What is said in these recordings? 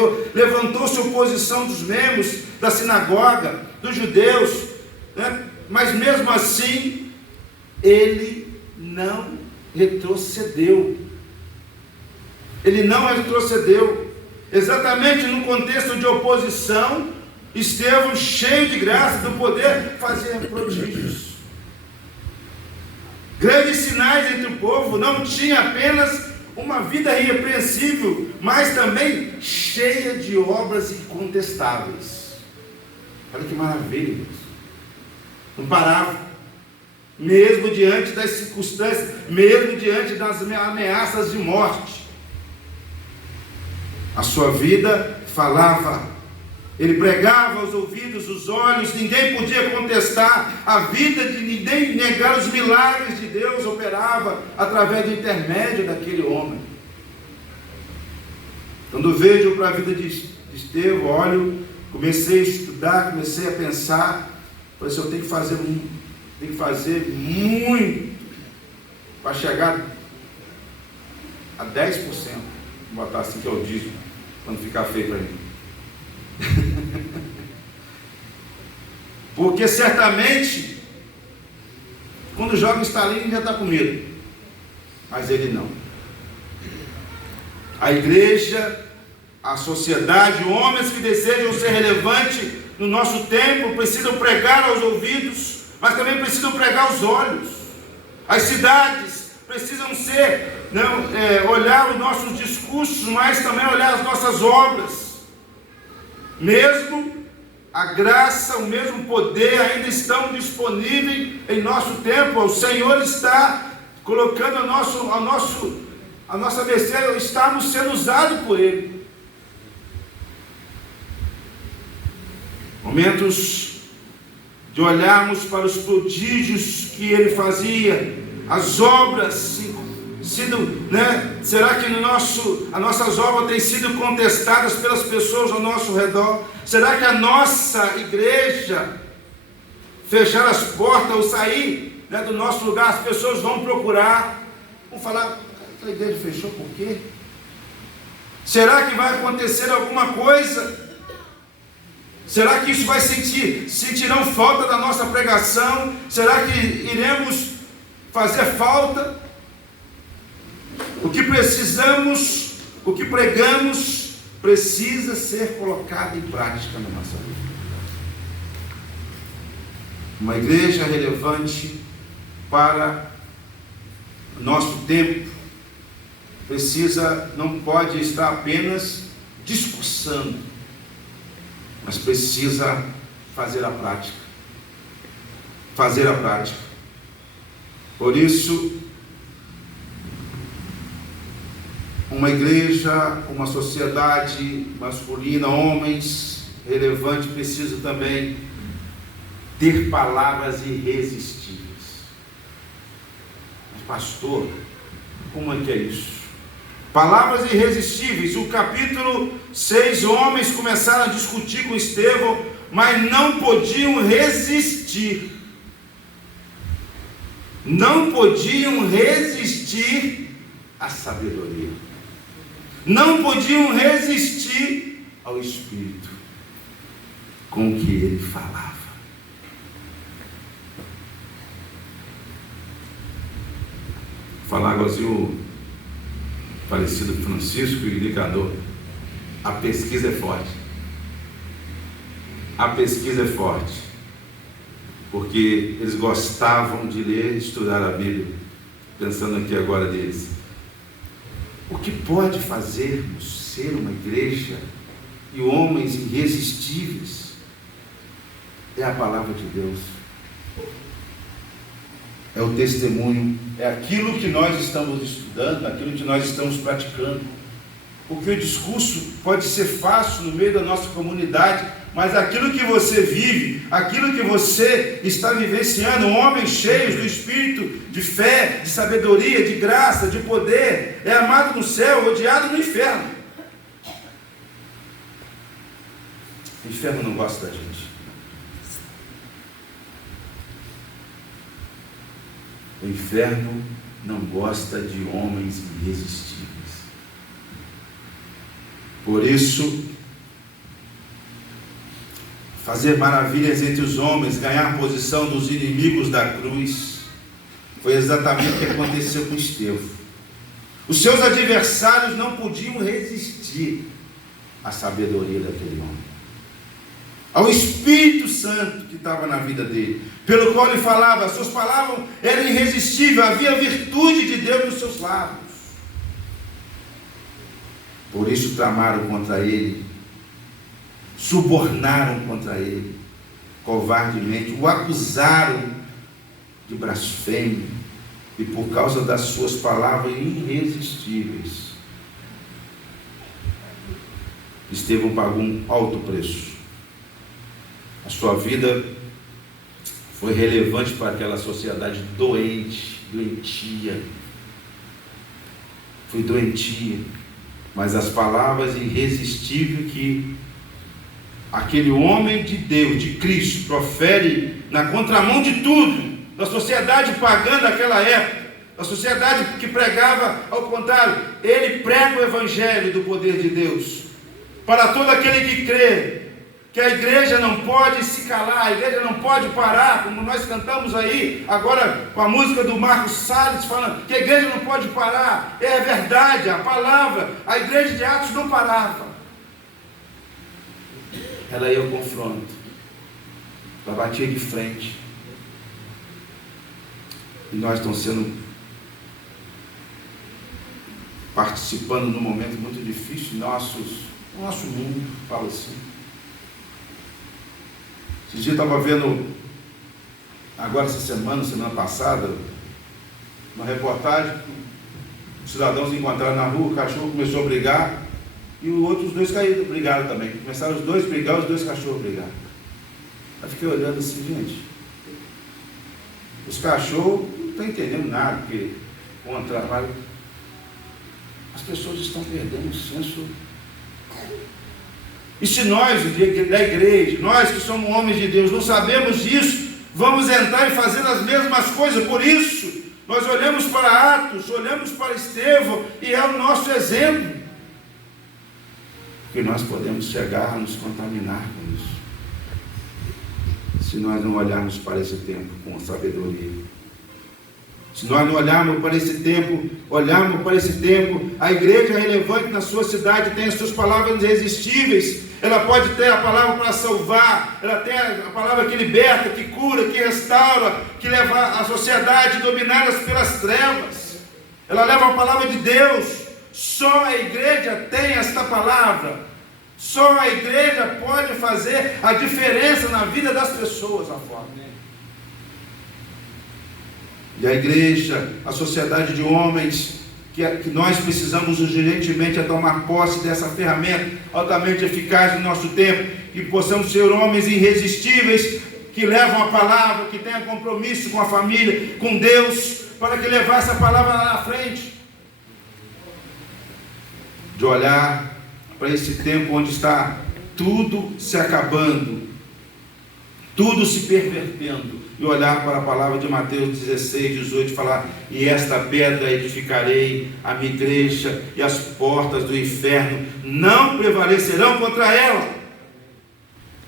Senhor. Levantou-se oposição dos membros da sinagoga, dos judeus, né? Mas mesmo assim, ele não retrocedeu. Ele não retrocedeu. Exatamente no contexto de oposição, Estevão, cheio de graça, do poder, fazia prodígios, grandes sinais entre o povo. Não tinha apenas uma vida irrepreensível, mas também cheia de obras incontestáveis. Olha que maravilha isso. Não parava, mesmo diante das circunstâncias, mesmo diante das ameaças de morte. A sua vida falava, ele pregava aos ouvidos, os olhos, ninguém podia contestar a vida de ninguém, negar os milagres de Deus. Operava através do intermédio daquele homem. Quando vejo para a vida de Estevão, olho, comecei a estudar, comecei a pensar, falei assim, eu tenho que fazer muito para chegar a 10%, vou botar assim que é o dízimo, quando ficar feio para mim. Porque certamente, quando joga um estalinho, ele já está com medo, mas ele não. A igreja, a sociedade, homens que desejam ser relevantes no nosso tempo, precisam pregar aos ouvidos, mas também precisam pregar aos olhos. As cidades precisam olhar os nossos discursos, mas também olhar as nossas obras. Mesmo a graça, o mesmo poder ainda estão disponíveis em nosso tempo. O Senhor está colocando a nossa mercê, estamos sendo usados por Ele. Momentos de olharmos para os prodígios que Ele fazia, as obras será que as nossas obras têm sido contestadas pelas pessoas ao nosso redor? Será que a nossa igreja fechar as portas ou sair do nosso lugar, as pessoas vão procurar, vão falar, a igreja fechou por quê? Será que vai acontecer alguma coisa? Será que isso vai sentirão falta da nossa pregação? Será que iremos fazer falta? O que precisamos, o que pregamos, precisa ser colocado em prática na nossa vida. Uma igreja relevante para o nosso tempo não pode estar apenas discursando, mas precisa fazer a prática. Fazer a prática. Por isso, uma igreja, uma sociedade masculina, homens relevantes, precisam também ter palavras irresistíveis. Mas pastor, como é que é isso? Palavras irresistíveis. O capítulo 6, homens começaram a discutir com Estevão, mas não podiam resistir. Não podiam resistir à sabedoria. Não podiam resistir ao Espírito com que ele falava. Vou falar igualzinho o falecido Francisco e Ligador. A pesquisa é forte. A pesquisa é forte. Porque eles gostavam de ler e estudar a Bíblia. Pensando aqui agora deles. O que pode fazermos ser uma igreja e homens irresistíveis é a palavra de Deus. É o testemunho, é aquilo que nós estamos estudando, aquilo que nós estamos praticando. Porque o discurso pode ser fácil no meio da nossa comunidade, mas aquilo que você vive, aquilo que você está vivenciando, homens cheios do Espírito, de fé, de sabedoria, de graça, de poder, é amado no céu, odiado no inferno. O inferno não gosta da gente. O inferno não gosta de homens irresistíveis. Por isso, fazer maravilhas entre os homens, ganhar a posição dos inimigos da cruz, foi exatamente o que aconteceu com Estevão. Os seus adversários não podiam resistir à sabedoria daquele homem, ao Espírito Santo que estava na vida dele, pelo qual ele falava. As suas palavras eram irresistíveis, havia virtude de Deus nos seus lábios. Por isso tramaram contra ele, subornaram contra ele, covardemente, o acusaram de blasfêmia, e por causa das suas palavras irresistíveis, Estevão pagou um alto preço. A sua vida foi relevante para aquela sociedade doentia. Foi doentia, mas as palavras irresistíveis que aquele homem de Deus, de Cristo, profere na contramão de tudo, da sociedade pagã daquela época, a sociedade que pregava ao contrário. Ele prega o evangelho do poder de Deus para todo aquele que crê, que a igreja não pode se calar, a igreja não pode parar, como nós cantamos aí agora com a música do Marcos Salles, falando que a igreja não pode parar. É verdade, a palavra, a igreja de Atos não parava, ela ia ao confronto, ela batia de frente. E nós estamos participando num momento muito difícil, no nosso mundo, fala assim. Esse dia eu estava vendo, agora essa semana passada, uma reportagem, os cidadãos encontraram na rua, o cachorro começou a brigar, e os outros dois brigaram também. Começaram os dois a brigar, os dois cachorros brigaram. Eu fiquei olhando assim, gente, os cachorros não estão entendendo nada, porque as pessoas estão perdendo o senso. E se nós, da igreja, nós que somos homens de Deus, não sabemos disso, vamos entrar e fazer as mesmas coisas. Por isso, nós olhamos para Atos, olhamos para Estevão, e é o nosso exemplo, que nós podemos chegar a nos contaminar com isso, se nós não olharmos para esse tempo com sabedoria. Se nós não olharmos para esse tempo, a igreja relevante na sua cidade tem as suas palavras irresistíveis. Ela pode ter a palavra para salvar, ela tem a palavra que liberta, que cura, que restaura, que leva a sociedade dominadas pelas trevas. Ela leva a palavra de Deus. Só a igreja tem esta palavra. Só a igreja pode fazer a diferença na vida das pessoas lá fora. E a igreja, a sociedade de homens, que nós precisamos urgentemente tomar posse dessa ferramenta altamente eficaz no nosso tempo, que possamos ser homens irresistíveis, que levam a palavra, que tenham compromisso com a família, com Deus, para que levar essa palavra lá na frente. De olhar para esse tempo onde está tudo se acabando, tudo se pervertendo, e olhar para a palavra de Mateus 16, 18, e falar: e esta pedra edificarei a minha igreja, e as portas do inferno não prevalecerão contra ela.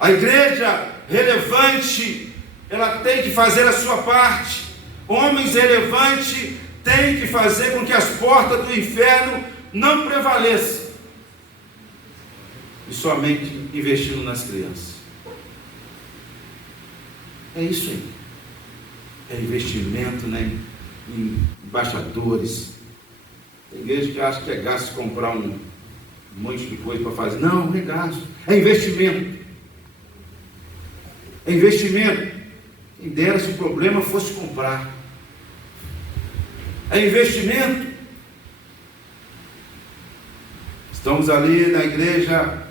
A igreja relevante, ela tem que fazer a sua parte. Homens relevantes têm que fazer com que as portas do inferno não prevaleçam, e somente investindo nas crianças. É isso aí. É investimento, né, em embaixadores. Tem igreja que acha que é gasto comprar um monte de coisa para fazer. Não, não é gasto. É investimento. É investimento. Quem dera se o problema fosse comprar. É investimento. Estamos ali na igreja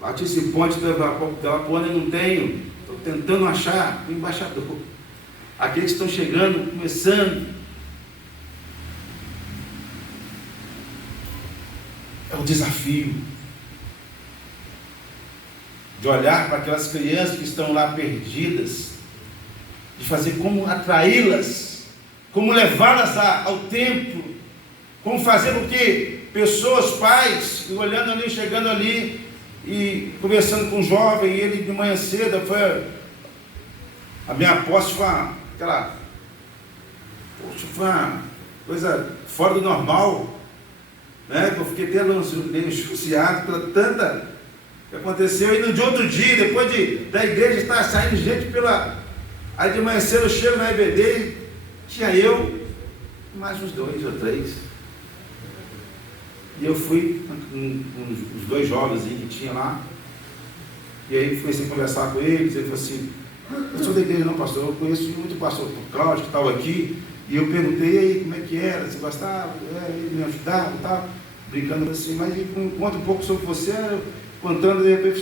participante da Pônia, não tenho. Estou tentando achar um embaixador. Aqueles que estão chegando, começando. É o desafio de olhar para aquelas crianças que estão lá perdidas, de fazer como atraí-las, como levá-las ao templo, como fazer com que pessoas, pais, olhando ali, chegando ali, e conversando com um jovem, e ele de manhã cedo, foi a minha posse, foi aquela, poxa, foi uma coisa fora do normal, né? Eu fiquei até meio enxuciado pela tanta que aconteceu. E no de outro dia, depois da igreja estar saindo gente aí de manhã cedo eu chego na EBD, tinha eu, mais uns 2 ou 3. E eu fui com os 2 jovens que tinha lá. E aí comecei a conversar com eles. Ele falou assim: eu sou da igreja não, pastor, eu conheço muito o pastor Cláudio que estava aqui. E eu perguntei aí como é que era, você gostava, ele me ajudava e tal, brincando assim, mas conta um pouco sobre você, contando de repente.